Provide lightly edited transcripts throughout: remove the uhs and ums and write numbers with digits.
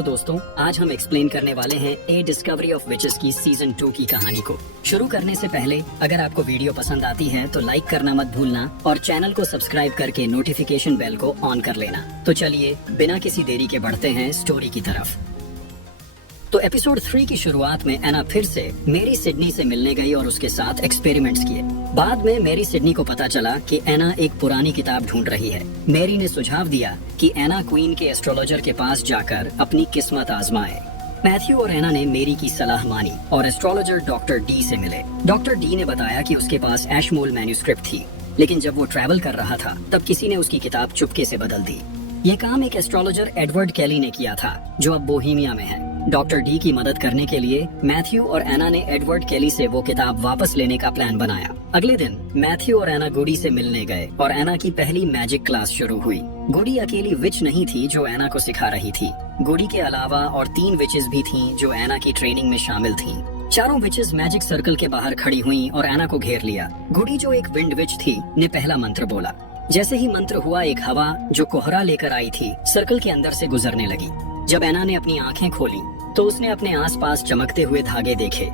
Hello दोस्तों, आज हम एक्सप्लेन करने वाले हैं ए डिस्कवरी ऑफ विचेस की सीजन 2 की कहानी को। शुरू करने से पहले अगर आपको वीडियो पसंद आती है तो लाइक करना मत भूलना और चैनल को सब्सक्राइब करके नोटिफिकेशन बेल को ऑन कर लेना। तो चलिए बिना किसी देरी के बढ़ते हैं स्टोरी की तरफ। तो एपिसोड 3 की शुरुआत में एना फिर से मेरी सिडनी से मिलने गई और उसके साथ एक्सपेरिमेंट्स किए। बाद में मेरी सिडनी को पता चला कि एना एक पुरानी किताब ढूंढ रही है। मेरी ने सुझाव दिया कि एना क्वीन के एस्ट्रोलॉजर के पास जाकर अपनी किस्मत आजमाए। मैथ्यू और एना ने मेरी की सलाह मानी और एस्ट्रोलॉजर डॉक्टर डी से मिले। डॉक्टर डी ने बताया कि उसके पास एशमोल मैन्युस्क्रिप्ट थी, लेकिन जब वो ट्रैवल कर रहा था तब किसी ने उसकी किताब चुपके से बदल दी। ये काम एक एस्ट्रोलॉजर एडवर्ड केली ने किया था, जो अब बोहेमिया में है। डॉक्टर डी की मदद करने के लिए मैथ्यू और एना ने एडवर्ड केली से वो किताब वापस लेने का प्लान बनाया। अगले दिन मैथ्यू और एना गुडी से मिलने गए और एना की पहली मैजिक क्लास शुरू हुई। गुडी अकेली विच नहीं थी जो एना को सिखा रही थी। गुडी के अलावा और 3 विचेस भी थीं जो एना की ट्रेनिंग में शामिल थीं। चारों विचेस मैजिक सर्कल के बाहर खड़ी हुईं और एना को घेर लिया। गुडी, जो एक विंड विच थी, ने पहला मंत्र बोला। जैसे ही मंत्र हुआ, एक हवा जो कोहरा लेकर आई थी सर्कल के अंदर से गुजरने लगी। जब एना ने अपनी आंखें खोली तो उसने अपने आसपास चमकते हुए धागे देखे।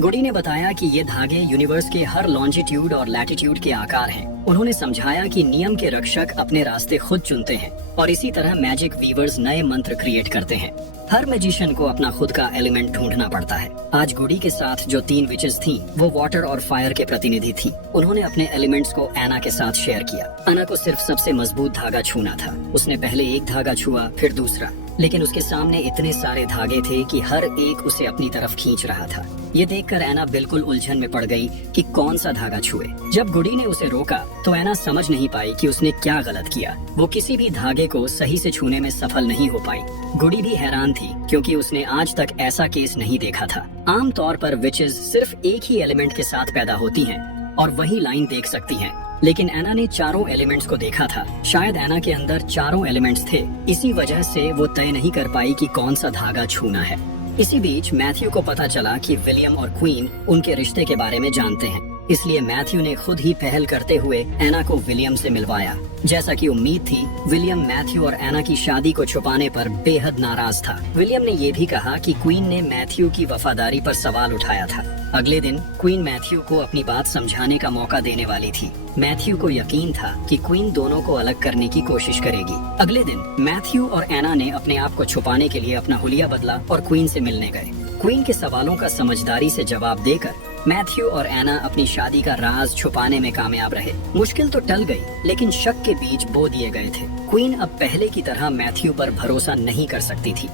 गुडी ने बताया कि ये धागे यूनिवर्स के हर लॉन्जिट्यूड और लैटिट्यूड के आकार हैं। उन्होंने समझाया कि नियम के रक्षक अपने रास्ते खुद चुनते हैं और इसी तरह मैजिक वीवर्स नए मंत्र क्रिएट करते हैं। हर मैजिशियन को अपना खुद का एलिमेंट ढूंढना पड़ता है। आज गुडी के साथ जो 3 विचेस थीं, वो वाटर और फायर के प्रतिनिधि थीं। उन्होंने अपने एलिमेंट्स को एना के साथ शेयर किया। एना को सिर्फ सबसे मजबूत धागा छूना था। उसने पहले एक धागा छुआ, फिर दूसरा, लेकिन उसके सामने इतने सारे धागे थे कि हर एक उसे अपनी तरफ खींच रहा था। ये देखकर एना बिल्कुल उलझन में पड़ गई कि कौन सा धागा छुए। जब गुडी ने उसे रोका तो एना समझ नहीं पाई कि उसने क्या गलत किया। वो किसी भी धागे को सही से छूने में सफल नहीं हो पाई। गुडी भी हैरान थी, क्योंकि उसने आज तक ऐसा केस नहीं देखा था। आम तौर पर विचेस सिर्फ एक ही एलिमेंट के साथ पैदा होती हैं और वही लाइन देख सकती हैं, लेकिन एना ने चारों एलिमेंट्स को देखा था। शायद एना के अंदर चारों एलिमेंट्स थे, इसी वजह से वो तय नहीं कर पाई कि कौन सा धागा छूना है। इसी बीच मैथ्यू को पता चला कि विलियम और क्वीन उनके रिश्ते के बारे में जानते हैं, इसलिए मैथ्यू ने खुद ही पहल करते हुए एना को विलियम से मिलवाया। जैसा कि उम्मीद थी, विलियम मैथ्यू और एना की शादी को छुपाने पर बेहद नाराज था। विलियम ने ये भी कहा कि क्वीन ने मैथ्यू की वफादारी पर सवाल उठाया था। अगले दिन क्वीन मैथ्यू को अपनी बात समझाने का मौका देने वाली थी। मैथ्यू को यकीन था कि क्वीन दोनों को अलग करने की कोशिश करेगी। अगले दिन मैथ्यू और एना ने अपने आप को छुपाने के लिए अपना हुलिया बदला और क्वीन से मिलने गए। क्वीन के सवालों का समझदारी से जवाब देकर मैथ्यू और एना अपनी शादी का राज छुपाने में कामयाब रहे। मुश्किल तो टल गई, लेकिन शक के बीज बो दिए गए थे। क्वीन अब पहले की तरह मैथ्यू पर भरोसा नहीं कर सकती थी।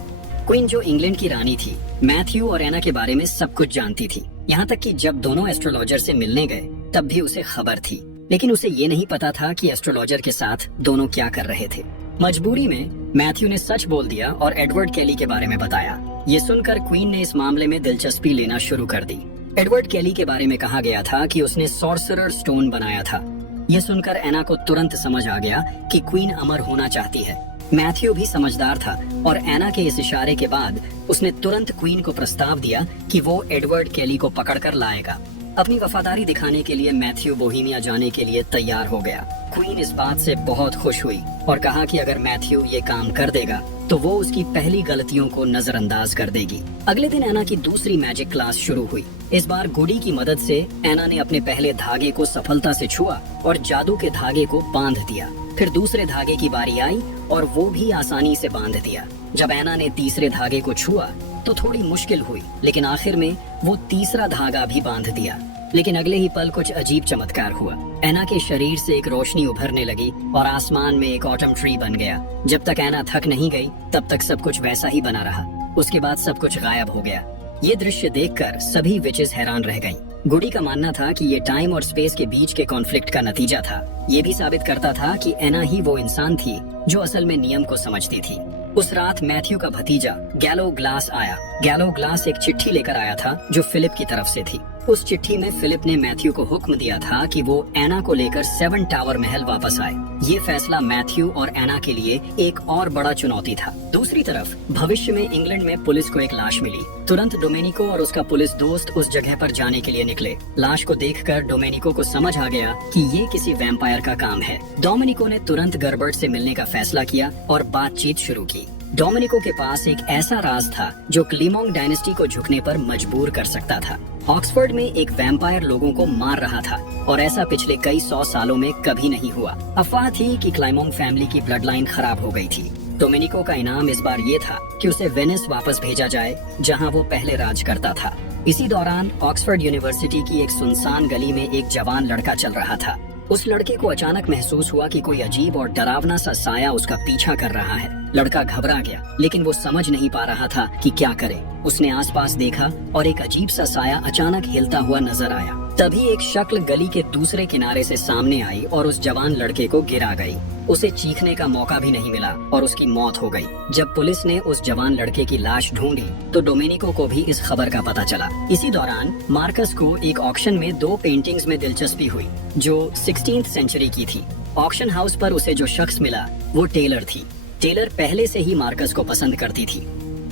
क्वीन, जो इंग्लैंड की रानी थी, मैथ्यू और एना के बारे में सब कुछ जानती थी। यहाँ तक कि जब दोनों एस्ट्रोलॉजर से मिलने गए तब भी उसे खबर थी, लेकिन उसे ये नहीं पता था कि एस्ट्रोलॉजर के साथ दोनों क्या कर रहे थे। मजबूरी में मैथ्यू ने सच बोल दिया और एडवर्ड केली के बारे में बताया। ये सुनकर क्वीन ने इस मामले में दिलचस्पी लेना शुरू कर दी। एडवर्ड केली के बारे में कहा गया था कि उसने सॉर्सरर स्टोन बनाया था। ये सुनकर एना को तुरंत समझ आ गया कि क्वीन अमर होना चाहती है। मैथ्यू भी समझदार था और एना के इस इशारे के बाद उसने तुरंत क्वीन को प्रस्ताव दिया कि वो एडवर्ड केली को पकड़कर लाएगा। अपनी वफादारी दिखाने के लिए मैथ्यू बोहेमिया जाने के लिए तैयार हो गया। क्वीन इस बात से बहुत खुश हुई और कहा कि अगर मैथ्यू ये काम कर देगा तो वो उसकी पहली गलतियों को नजरअंदाज कर देगी। अगले दिन एना की दूसरी मैजिक क्लास शुरू हुई। इस बार गुडी की मदद से एना ने अपने पहले धागे को सफलता से छुआ और जादू के धागे को बांध दिया। फिर दूसरे धागे की बारी आई और वो भी आसानी से बांध दिया। जब एना ने तीसरे धागे को छुआ तो थोड़ी मुश्किल हुई, लेकिन आखिर में वो तीसरा धागा भी बांध दिया। लेकिन अगले ही पल कुछ अजीब चमत्कार हुआ। एना के शरीर से एक रोशनी उभरने लगी और आसमान में एक ऑटम ट्री बन गया। जब तक एना थक नहीं गई तब तक सब कुछ वैसा ही बना रहा। उसके बाद सब कुछ गायब हो गया। ये दृश्य देखकर सभी विचेस हैरान रह गईं। गुडी का मानना था कि ये टाइम और स्पेस के बीच के कॉन्फ्लिक्ट का नतीजा था। ये भी साबित करता था कि एना ही वो इंसान थी जो असल में नियम को समझती थी। उस रात मैथ्यू का भतीजा गैलो ग्लास आया। गैलो ग्लास एक चिट्ठी लेकर आया था जो फिलिप की तरफ से थी। उस चिट्ठी में फिलिप ने मैथ्यू को हुक्म दिया था कि वो एना को लेकर 7 टावर महल वापस आए। ये फैसला मैथ्यू और एना के लिए एक और बड़ा चुनौती था। दूसरी तरफ भविष्य में इंग्लैंड में पुलिस को एक लाश मिली। तुरंत डोमेनिको और उसका पुलिस दोस्त उस जगह पर जाने के लिए निकले। लाश को देखकर डोमेनिको को समझ आ गया कि ये किसी वैम्पायर का काम है। डोमेनिको ने तुरंत गरबर्ट से मिलने का फैसला किया और बातचीत शुरू की। डोमिनिको के पास एक ऐसा राज था जो क्लीमोंग डायनेस्टी को झुकने पर मजबूर कर सकता था। ऑक्सफोर्ड में एक वैम्पायर लोगों को मार रहा था और ऐसा पिछले कई 100 सालों में कभी नहीं हुआ। अफवाह थी कि क्लाइमोंग फैमिली की ब्लड लाइन खराब हो गई थी। डोमिनिको का इनाम इस बार ये था कि उसे वेनिस वापस भेजा जाए, जहां वो पहले राज करता था। इसी दौरान ऑक्सफोर्ड यूनिवर्सिटी की एक सुनसान गली में एक जवान लड़का चल रहा था। उस लड़के को अचानक महसूस हुआ कि कोई अजीब और डरावना सा साया उसका पीछा कर रहा है। लड़का घबरा गया, लेकिन वो समझ नहीं पा रहा था कि क्या करे। उसने आसपास देखा और एक अजीब सा साया अचानक हिलता हुआ नजर आया। तभी एक शक्ल गली के दूसरे किनारे से सामने आई और उस जवान लड़के को गिरा गई। उसे चीखने का मौका भी नहीं मिला और उसकी मौत हो गई। जब पुलिस ने उस जवान लड़के की लाश ढूंढी तो डोमिनिको को भी इस खबर का पता चला। इसी दौरान मार्कस को एक ऑक्शन में 2 पेंटिंग्स में दिलचस्पी हुई जो 16th सेंचुरी की थी। ऑक्शन हाउस पर उसे जो शख्स मिला वो टेलर थी। टेलर पहले से ही मार्कस को पसंद करती थी।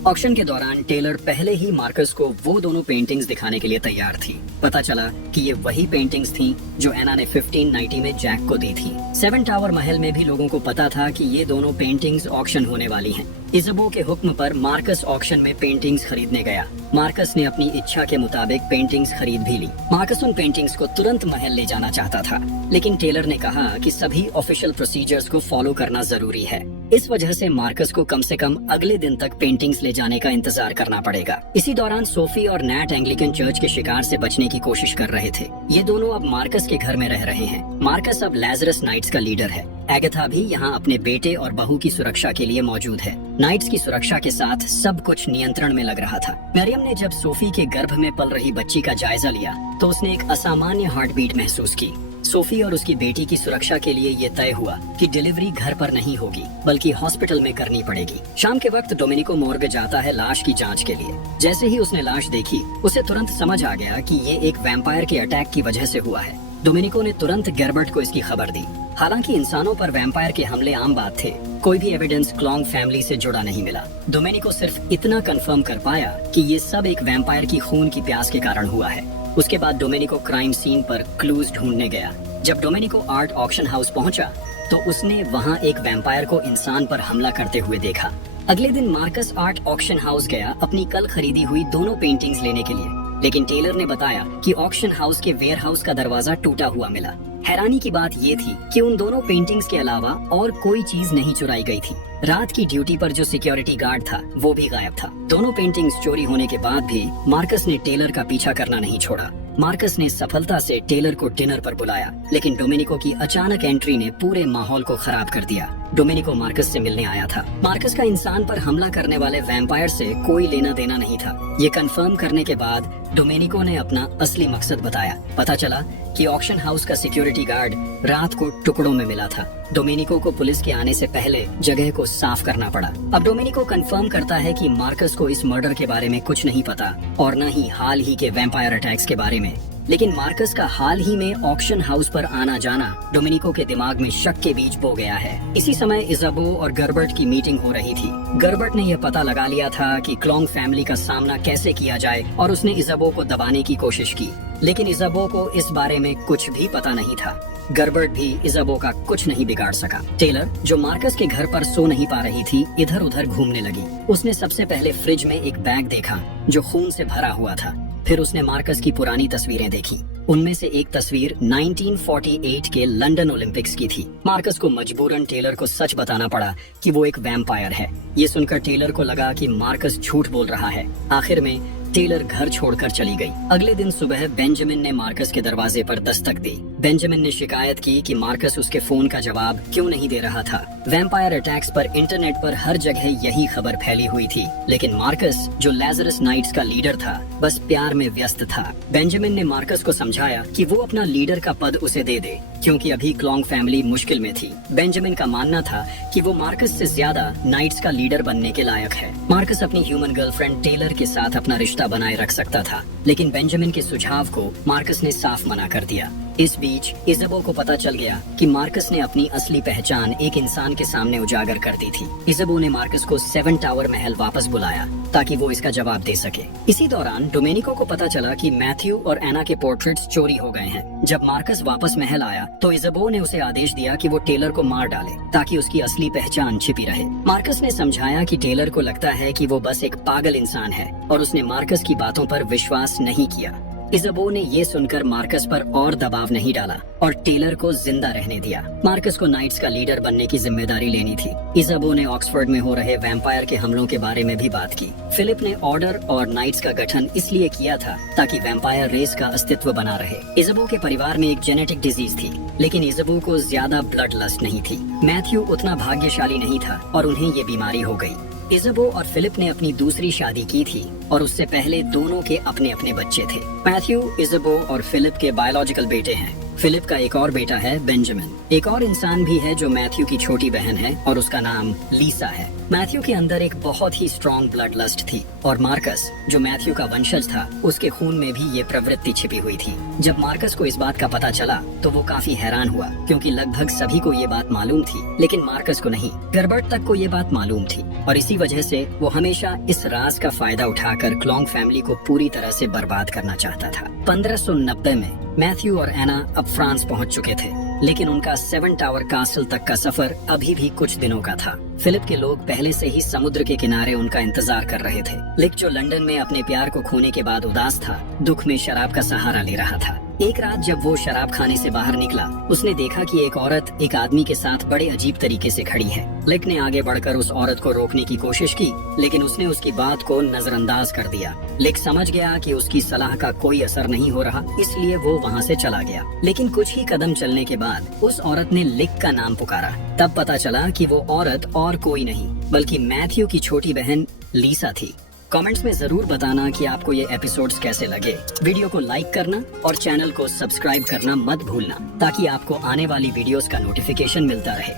ऑक्शन के दौरान टेलर पहले ही मार्कस को वो दोनों पेंटिंग्स दिखाने के लिए तैयार थी। पता चला कि ये वही पेंटिंग्स थीं जो एना ने 1590 में जैक को दी थी। 7 टावर महल में भी लोगों को पता था कि ये दोनों पेंटिंग्स ऑक्शन होने वाली हैं। इज़ाबो के हुक्म पर मार्कस ऑक्शन में पेंटिंग्स खरीदने गया। मार्कस ने अपनी इच्छा के मुताबिक पेंटिंग्स खरीद भी ली। मार्कस उन पेंटिंग्स को तुरंत महल ले जाना चाहता था, लेकिन टेलर ने कहा कि सभी ऑफिशियल प्रोसीजर्स को फॉलो करना जरूरी है। इस वजह से मार्कस को कम से कम अगले दिन तक पेंटिंग्स ले जाने का इंतजार करना पड़ेगा। इसी दौरान सोफी और नैट एंग्लिकन चर्च के शिकार से बचने की कोशिश कर रहे थे। ये दोनों अब मार्कस के घर में रह रहे हैं। मार्कस अब लैज़रस नाइट्स का लीडर है। एगाथा भी यहाँ अपने बेटे और बहू की सुरक्षा के लिए मौजूद है। नाइट्स की सुरक्षा के साथ सब कुछ नियंत्रण में लग रहा था। मरियम ने जब सोफी के गर्भ में पल रही बच्ची का जायजा लिया तो उसने एक असामान्य हार्ट बीट महसूस की। सोफी और उसकी बेटी की सुरक्षा के लिए ये तय हुआ कि डिलीवरी घर पर नहीं होगी बल्कि हॉस्पिटल में करनी पड़ेगी। शाम के वक्त डोमिनिको मोर्ग जाता है लाश की जांच के लिए। जैसे ही उसने लाश देखी उसे तुरंत समझ आ गया कि ये एक वैम्पायर के अटैक की वजह से हुआ है। डोमिनिको ने तुरंत गैरबर्ट को इसकी खबर दी। हालांकि इंसानों पर वैम्पायर के हमले आम बात थे, कोई भी एविडेंस क्लॉन्ग फैमिली से जुड़ा नहीं मिला। डोमिनिको सिर्फ इतना कंफर्म कर पाया कि ये सब एक वैम्पायर की खून की प्यास के कारण हुआ है। उसके बाद डोमिनिको क्राइम सीन पर क्लूज ढूंढने गया। जब डोमिनिको आर्ट ऑक्शन हाउस पहुंचा तो उसने वहां एक वैम्पायर को इंसान पर हमला करते हुए देखा। अगले दिन मार्कस आर्ट ऑक्शन हाउस गया अपनी कल खरीदी हुई दोनों पेंटिंग्स लेने के लिए, लेकिन टेलर ने बताया कि ऑक्शन हाउस के वेयर हाउस का दरवाजा टूटा हुआ मिला। हैरानी की बात ये थी कि उन दोनों पेंटिंग्स के अलावा और कोई चीज नहीं चुराई गई थी। रात की ड्यूटी पर जो सिक्योरिटी गार्ड था वो भी गायब था। दोनों पेंटिंग्स चोरी होने के बाद भी मार्कस ने टेलर का पीछा करना नहीं छोड़ा। मार्कस ने सफलता से टेलर को डिनर पर बुलाया, लेकिन डोमिनिको की अचानक एंट्री ने पूरे माहौल को खराब कर दिया। डोमिनिको मार्कस से मिलने आया था। मार्कस का इंसान पर हमला करने वाले वैम्पायर से कोई लेना देना नहीं था। ये कंफर्म करने के बाद डोमिनिको ने अपना असली मकसद बताया। पता चला कि ऑक्शन हाउस का सिक्योरिटी गार्ड रात को टुकड़ों में मिला था। डोमिनिको को पुलिस के आने से पहले जगह को साफ करना पड़ा। अब डोमिनिको कंफर्म करता है कि मार्कस को इस मर्डर के बारे में कुछ नहीं पता और न ही हाल ही के वैम्पायर अटैक्स के बारे में। लेकिन मार्कस का हाल ही में ऑक्शन हाउस पर आना जाना डोमिनिको के दिमाग में शक के बीज बो गया है। इसी समय इज़ाबो और गरबर्ट की मीटिंग हो रही थी। गरबर्ट ने यह पता लगा लिया था कि क्लॉन्ग फैमिली का सामना कैसे किया जाए और उसने इज़ाबो को दबाने की कोशिश की, लेकिन इज़ाबो को इस बारे में कुछ भी पता नहीं था। गरबर्ट भी इज़ाबो का कुछ नहीं बिगाड़ सका। टेलर, जो मार्कस के घर पर सो नहीं पा रही थी, इधर उधर घूमने लगी। उसने सबसे पहले फ्रिज में एक बैग देखा जो खून से भरा हुआ था। फिर उसने मार्कस की पुरानी तस्वीरें देखी। उनमें से एक तस्वीर 1948 के लंदन ओलंपिक्स की थी। मार्कस को मजबूरन टेलर को सच बताना पड़ा कि वो एक वैम्पायर है। ये सुनकर टेलर को लगा कि मार्कस झूठ बोल रहा है। आखिर में टेलर घर छोड़कर चली गई। अगले दिन सुबह बेंजामिन ने मार्कस के दरवाजे पर दस्तक दी। बेंजामिन ने शिकायत की कि मार्कस उसके फोन का जवाब क्यों नहीं दे रहा था। वैम्पायर अटैक्स पर इंटरनेट पर हर जगह यही खबर फैली हुई थी, लेकिन मार्कस, जो लैज़रस नाइट्स का लीडर था, बस प्यार में व्यस्त था। बेंजामिन ने मार्कस को समझाया कि वो अपना लीडर का पद उसे दे दे, क्योंकि अभी क्लॉन्ग फैमिली मुश्किल में थी। बेंजामिन का मानना था कि वो मार्कस से ज्यादा नाइट्स का लीडर बनने के लायक है। मार्कस अपनी ह्यूमन गर्लफ्रेंड टेलर के साथ अपना रिश्ता बनाए रख सकता था, लेकिन बेंजामिन के सुझाव को मार्कस ने साफ मना कर दिया। इस बीच इजाबो को पता चल गया कि मार्कस ने अपनी असली पहचान एक इंसान के सामने उजागर कर दी थी। इजाबो ने मार्कस को 7 टावर महल वापस बुलाया ताकि वो इसका जवाब दे सके। इसी दौरान डोमेनिको को पता चला कि मैथ्यू और एना के पोर्ट्रेट्स चोरी हो गए हैं। जब मार्कस वापस महल आया तो इजाबो ने उसे आदेश दिया कि वो टेलर को मार डाले ताकि उसकी असली पहचान छिपी रहे। मार्कस ने समझाया कि टेलर को लगता है कि वो बस एक पागल इंसान है और उसने मार्कस की बातों पर विश्वास नहीं किया। इजाबो ने ये सुनकर मार्कस पर और दबाव नहीं डाला और टेलर को जिंदा रहने दिया। मार्कस को नाइट्स का लीडर बनने की जिम्मेदारी लेनी थी। इजाबो ने ऑक्सफोर्ड में हो रहे वैम्पायर के हमलों के बारे में भी बात की। फिलिप ने ऑर्डर और नाइट्स का गठन इसलिए किया था ताकि वैम्पायर रेस का अस्तित्व बना रहे। इजाबो के परिवार में एक जेनेटिक डिजीज थी, लेकिन इजाबो को ज्यादा ब्लड लस्ट नहीं थी। मैथ्यू उतना भाग्यशाली नहीं था और उन्हें ये बीमारी हो गई। इजाबो और फिलिप ने अपनी दूसरी शादी की थी और उससे पहले दोनों के अपने अपने बच्चे थे। मैथ्यू, इजाबो और फिलिप के बायोलॉजिकल बेटे हैं। फिलिप का एक और बेटा है बेंजामिन। एक और इंसान भी है जो मैथ्यू की छोटी बहन है और उसका नाम लीसा है। मैथ्यू के अंदर एक बहुत ही स्ट्रॉन्ग ब्लड लस्ट थी और मार्कस, जो मैथ्यू का वंशज था, उसके खून में भी ये प्रवृत्ति छिपी हुई थी। जब मार्कस को इस बात का पता चला तो वो काफी हैरान हुआ, क्योंकि लगभग सभी को ये बात मालूम थी, लेकिन मार्कस को नहीं। गर्बर्ट तक को ये बात मालूम थी और इसी वजह से वो हमेशा इस राज का फायदा उठाकर क्लॉन्ग फैमिली को पूरी तरह से बर्बाद करना चाहता था। 1590 में मैथ्यू और एना अब फ्रांस पहुंच चुके थे, लेकिन उनका 7 टावर कासल तक का सफर अभी भी कुछ दिनों का था। फिलिप के लोग पहले से ही समुद्र के किनारे उनका इंतजार कर रहे थे। लिक, जो लंदन में अपने प्यार को खोने के बाद उदास था, दुख में शराब का सहारा ले रहा था। एक रात जब वो शराब खाने से बाहर निकला, उसने देखा कि एक औरत एक आदमी के साथ बड़े अजीब तरीके से खड़ी है। लिक ने आगे बढ़कर उस औरत को रोकने की कोशिश की, लेकिन उसने उसकी बात को नजरअंदाज कर दिया। लिक समझ गया कि उसकी सलाह का कोई असर नहीं हो रहा, इसलिए वो वहाँ से चला गया। लेकिन कुछ ही कदम चलने के बाद उस औरत ने लिक का नाम पुकारा। तब पता चला कि वो औरत और कोई नहीं बल्कि मैथ्यू की छोटी बहन लीसा थी। कमेंट्स में जरूर बताना कि आपको ये एपिसोड्स कैसे लगे। वीडियो को लाइक करना और चैनल को सब्सक्राइब करना मत भूलना, ताकि आपको आने वाली वीडियोस का नोटिफिकेशन मिलता रहे।